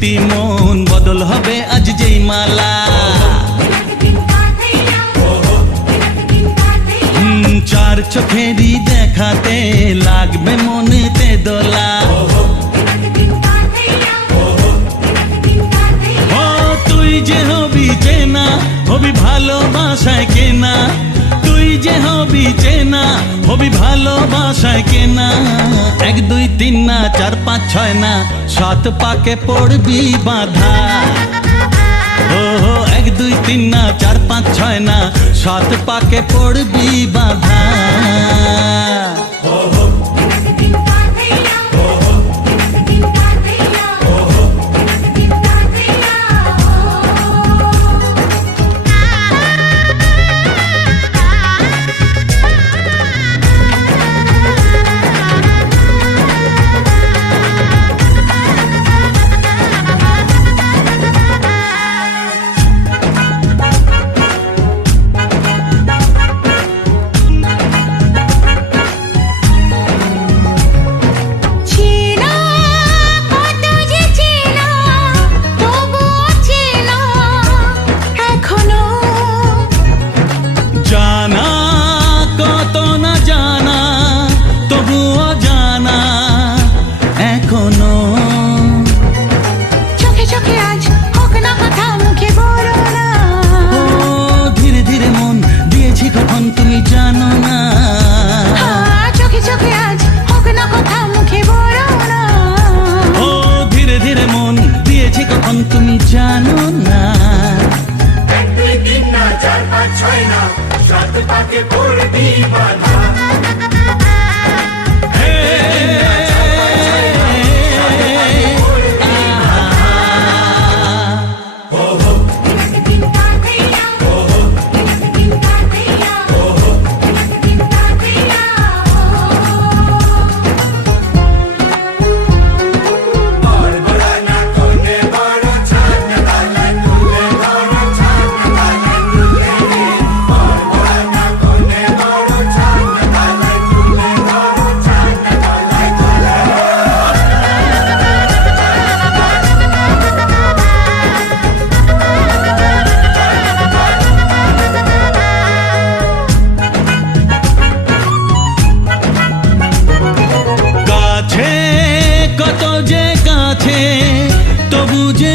দুটি মন বদল হবে আজ যেই মালা। চার চোখেরই দেখাতে লাগবে মনেতে দোলা। ও তুই যে হবি চেনা, হবি ভালোবাসায় কেনা। তুই যে হবি চেনা, হবি ভালোবাসায় কেনা। 1 2 3 না 4 5 6 না 7 পাকে পড়বি বাঁধা। ও 1 2 3 না 4 5 6 না 7 পাকে পড়বি বাঁধা। তুমি জানো না 1 2 3 না 4 5 6 না 7 পাকে পড়বি বাঁধা। তবু যে